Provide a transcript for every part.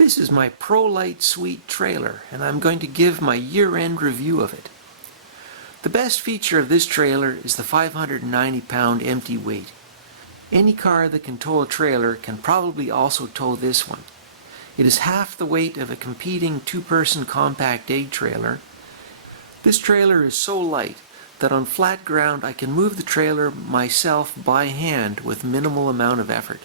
This is my Prolite Suite trailer, and I'm going to give my year-end review of it. The best feature of this trailer is the 590-pound empty weight. Any car that can tow a trailer can probably also tow this one. It is half the weight of a competing two-person compact egg trailer. This trailer is so light that on flat ground I can move the trailer myself by hand with minimal amount of effort.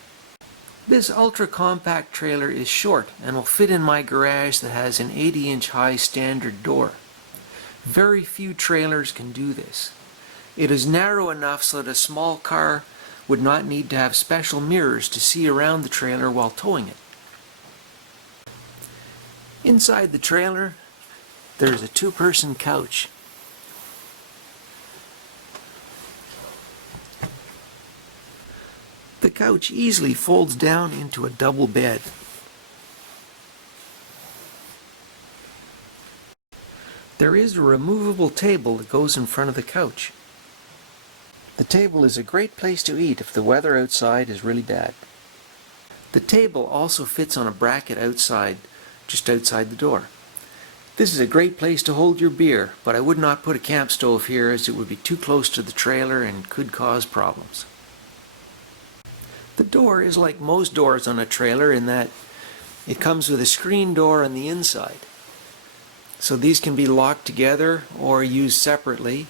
This ultra-compact trailer is short and will fit in my garage that has an 80-inch high standard door. Very few trailers can do this. It is narrow enough so that a small car would not need to have special mirrors to see around the trailer while towing it. Inside the trailer, there is a two-person couch. The couch easily folds down into a double bed. There is a removable table that goes in front of the couch. The table is a great place to eat if the weather outside is really bad. The table also fits on a bracket outside, just outside the door. This is a great place to hold your beer, but I would not put a camp stove here as it would be too close to the trailer and could cause problems. The door is like most doors on a trailer in that it comes with a screen door on the inside. So these can be locked together or used separately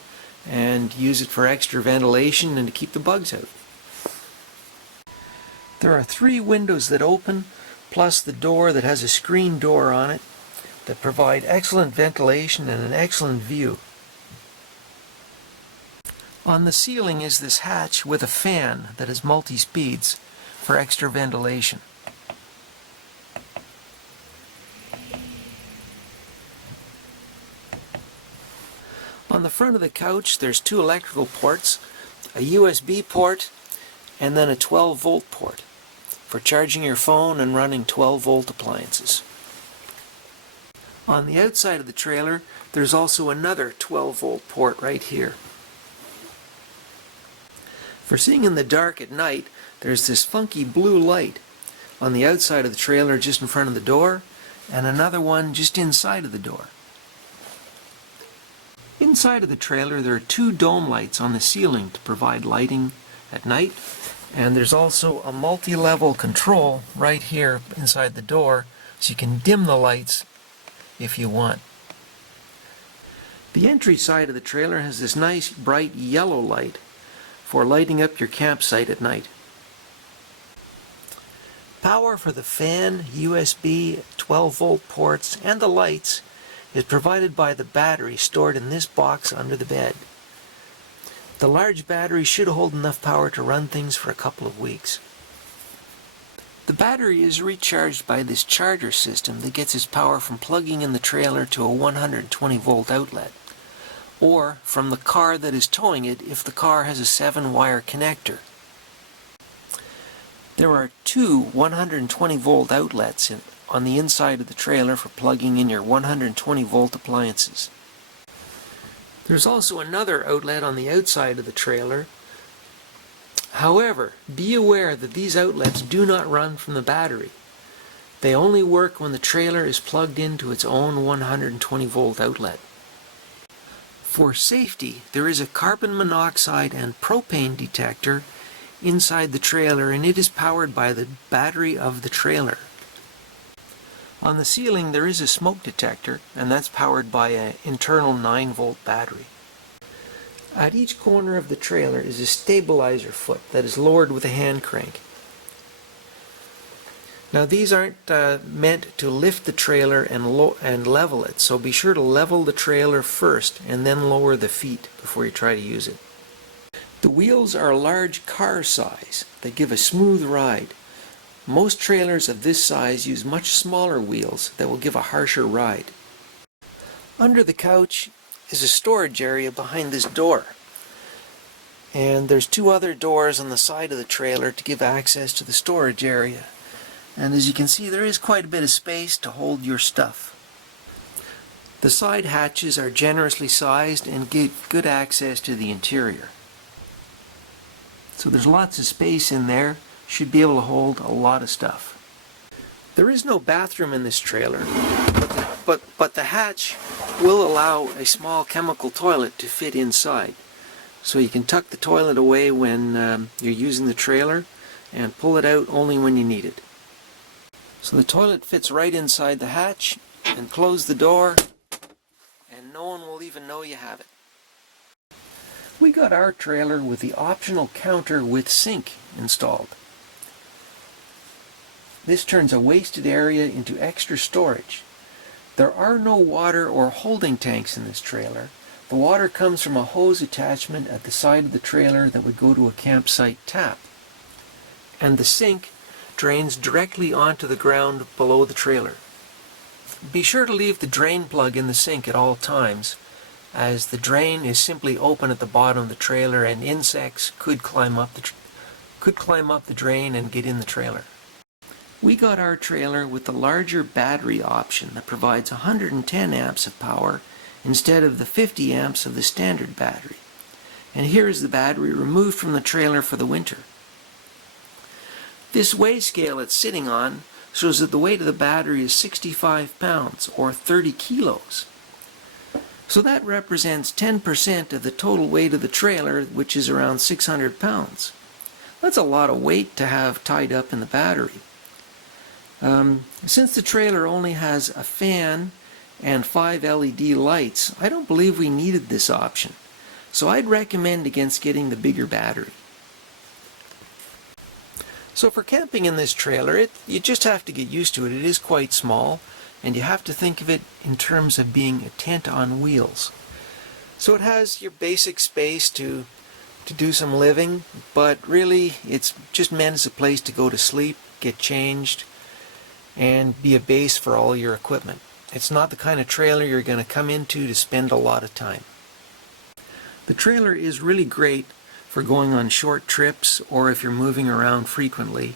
and use it for extra ventilation and to keep the bugs out. There are 3 windows that open, plus the door that has a screen door on it that provide excellent ventilation and an excellent view. On the ceiling is this hatch with a fan that is multi-speeds for extra ventilation. On the front of the couch there's 2 electrical ports, a USB port and then a 12-volt port for charging your phone and running 12-volt appliances. On the outside of the trailer there's also another 12-volt port right here. For seeing in the dark at night, there's this funky blue light on the outside of the trailer just in front of the door, and another one just inside of the door. Inside of the trailer there are 2 dome lights on the ceiling to provide lighting at night, and there's also a multi-level control right here inside the door so you can dim the lights if you want. The entry side of the trailer has this nice bright yellow light for lighting up your campsite at night. Power for the fan, USB, 12-volt ports, and the lights is provided by the battery stored in this box under the bed. The large battery should hold enough power to run things for a couple of weeks. The battery is recharged by this charger system that gets its power from plugging in the trailer to a 120-volt outlet, or from the car that is towing it if the car has a 7-wire connector. There are 2 120-volt outlets on the inside of the trailer for plugging in your 120-volt appliances. There's also another outlet on the outside of the trailer. However, be aware that these outlets do not run from the battery. They only work when the trailer is plugged into its own 120-volt outlet. For safety, there is a carbon monoxide and propane detector inside the trailer, and it is powered by the battery of the trailer. On the ceiling there is a smoke detector, and that's powered by an internal 9-volt battery. At each corner of the trailer is a stabilizer foot that is lowered with a hand crank. Now these aren't meant to lift the trailer and level it, so be sure to level the trailer first and then lower the feet before you try to use it. The wheels are large car size that give a smooth ride. Most trailers of this size use much smaller wheels that will give a harsher ride. Under the couch is a storage area behind this door. And there's 2 other doors on the side of the trailer to give access to the storage area. And as you can see, there is quite a bit of space to hold your stuff. The side hatches are generously sized and give good access to the interior. So there's lots of space in there, should be able to hold a lot of stuff. There is no bathroom in this trailer, but the hatch will allow a small chemical toilet to fit inside. So you can tuck the toilet away when you're using the trailer and pull it out only when you need it. So the toilet fits right inside the hatch, and close the door and no one will even know you have it. We got our trailer with the optional counter with sink installed. This turns a wasted area into extra storage. There are no water or holding tanks in this trailer. The water comes from a hose attachment at the side of the trailer that would go to a campsite tap. And the sink drains directly onto the ground below the trailer. Be sure to leave the drain plug in the sink at all times, as the drain is simply open at the bottom of the trailer and insects could climb up the drain and get in the trailer. We got our trailer with the larger battery option that provides 110 amps of power instead of the 50 amps of the standard battery. And here is the battery removed from the trailer for the winter. This weigh scale it's sitting on shows that the weight of the battery is 65 pounds or 30 kilos. So that represents 10% of the total weight of the trailer, which is around 600 pounds. That's a lot of weight to have tied up in the battery. Since the trailer only has a fan and 5 LED lights, I don't believe we needed this option. So I'd recommend against getting the bigger battery. So for camping in this trailer, you just have to get used to it. It is quite small, and you have to think of it in terms of being a tent on wheels. So it has your basic space to do some living, but really it's just meant as a place to go to sleep, get changed, and be a base for all your equipment. It's not the kind of trailer you're going to come into to spend a lot of time. The trailer is really great for going on short trips, or if you're moving around frequently,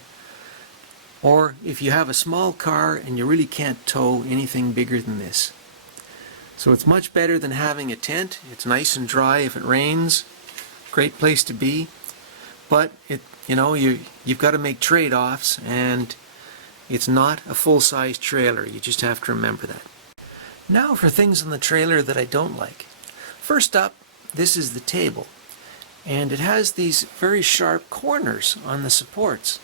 or if you have a small car and you really can't tow anything bigger than this. So it's much better than having a tent. It's nice and dry if it rains. Great place to be. But you've got to make trade-offs, and it's not a full-size trailer. You just have to remember that. Now for things on the trailer that I don't like. First up, this is the table. And it has these very sharp corners on the supports.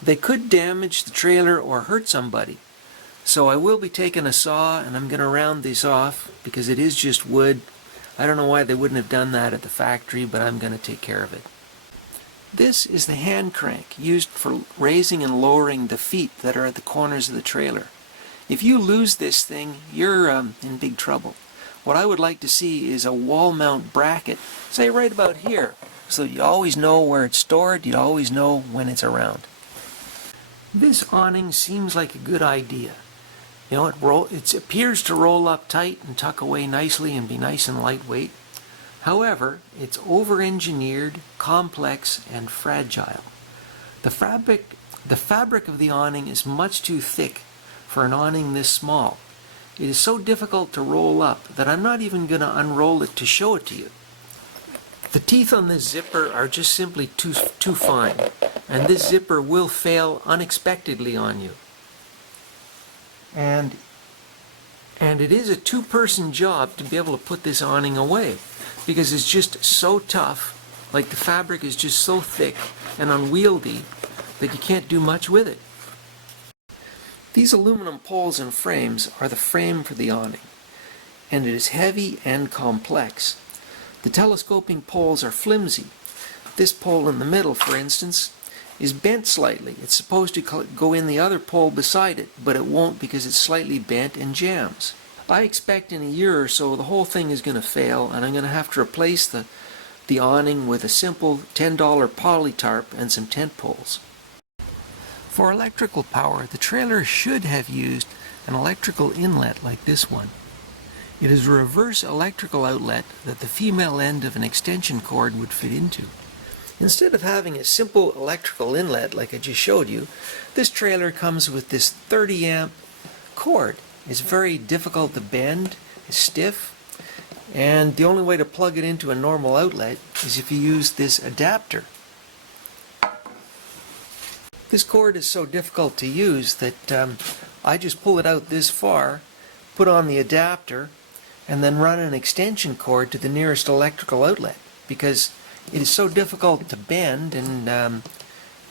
They could damage the trailer or hurt somebody. So I will be taking a saw and I'm going to round these off because it is just wood. I don't know why they wouldn't have done that at the factory, but I'm going to take care of it. This is the hand crank used for raising and lowering the feet that are at the corners of the trailer. If you lose this thing, you're in big trouble. What I would like to see is a wall mount bracket, say right about here, so you always know where it's stored, you always know when it's around. This awning seems like a good idea. You know, it appears to roll up tight and tuck away nicely and be nice and lightweight. However, it's over-engineered, complex, and fragile. The fabric of the awning is much too thick for an awning this small. It is so difficult to roll up that I'm not even going to unroll it to show it to you. The teeth on this zipper are just simply too fine, and this zipper will fail unexpectedly on you. And it is a two-person job to be able to put this awning away, because it's just so tough, like the fabric is just so thick and unwieldy that you can't do much with it. These aluminum poles and frames are the frame for the awning, and it is heavy and complex. The telescoping poles are flimsy. This pole in the middle, for instance, is bent slightly. It's supposed to go in the other pole beside it, but it won't because it's slightly bent and jams. I expect in a year or so the whole thing is going to fail, and I'm going to have to replace the awning with a simple $10 poly tarp and some tent poles. For electrical power, the trailer should have used an electrical inlet like this one. It is a reverse electrical outlet that the female end of an extension cord would fit into. Instead of having a simple electrical inlet like I just showed you, this trailer comes with this 30 amp cord. It's very difficult to bend, it's stiff, and the only way to plug it into a normal outlet is if you use this adapter. This cord is so difficult to use that I just pull it out this far, put on the adapter, and then run an extension cord to the nearest electrical outlet, because it is so difficult to bend and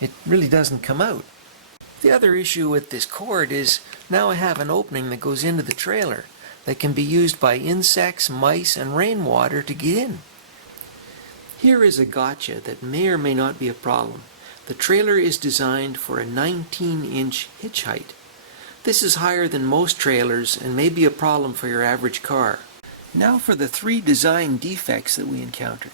it really doesn't come out. The other issue with this cord is now I have an opening that goes into the trailer that can be used by insects, mice, and rainwater to get in. Here is a gotcha that may or may not be a problem. The trailer is designed for a 19-inch hitch height. This is higher than most trailers and may be a problem for your average car. Now for the 3 design defects that we encountered.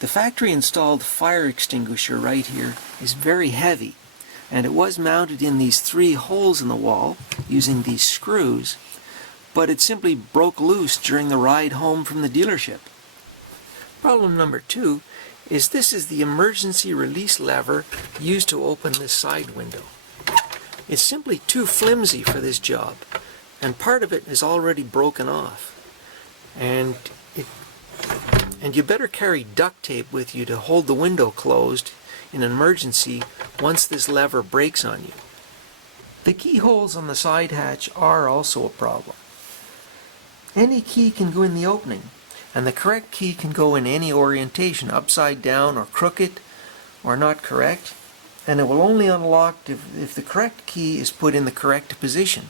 The factory installed fire extinguisher right here is very heavy, and it was mounted in these 3 holes in the wall using these screws, but it simply broke loose during the ride home from the dealership. Problem number 2 is this is the emergency release lever used to open this side window. It's simply too flimsy for this job, and part of it is already broken off. And you better carry duct tape with you to hold the window closed in an emergency once this lever breaks on you. The keyholes on the side hatch are also a problem. Any key can go in the opening, and the correct key can go in any orientation, upside down or crooked or not correct, and it will only unlock if the correct key is put in the correct position.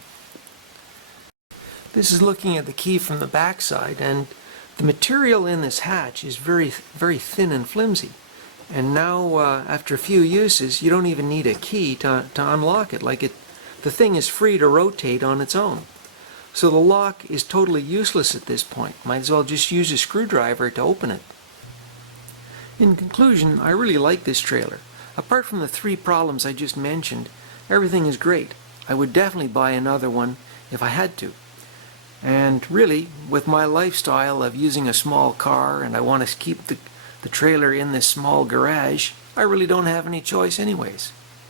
This is looking at the key from the back side, and the material in this hatch is very thin and flimsy. And now after a few uses you don't even need a key to unlock it. The thing is free to rotate on its own. So the lock is totally useless at this point. Might as well just use a screwdriver to open it. In conclusion, I really like this trailer. Apart from the 3 problems I just mentioned, everything is great. I would definitely buy another one if I had to. And really, with my lifestyle of using a small car and I want to keep the trailer in this small garage, I really don't have any choice anyways.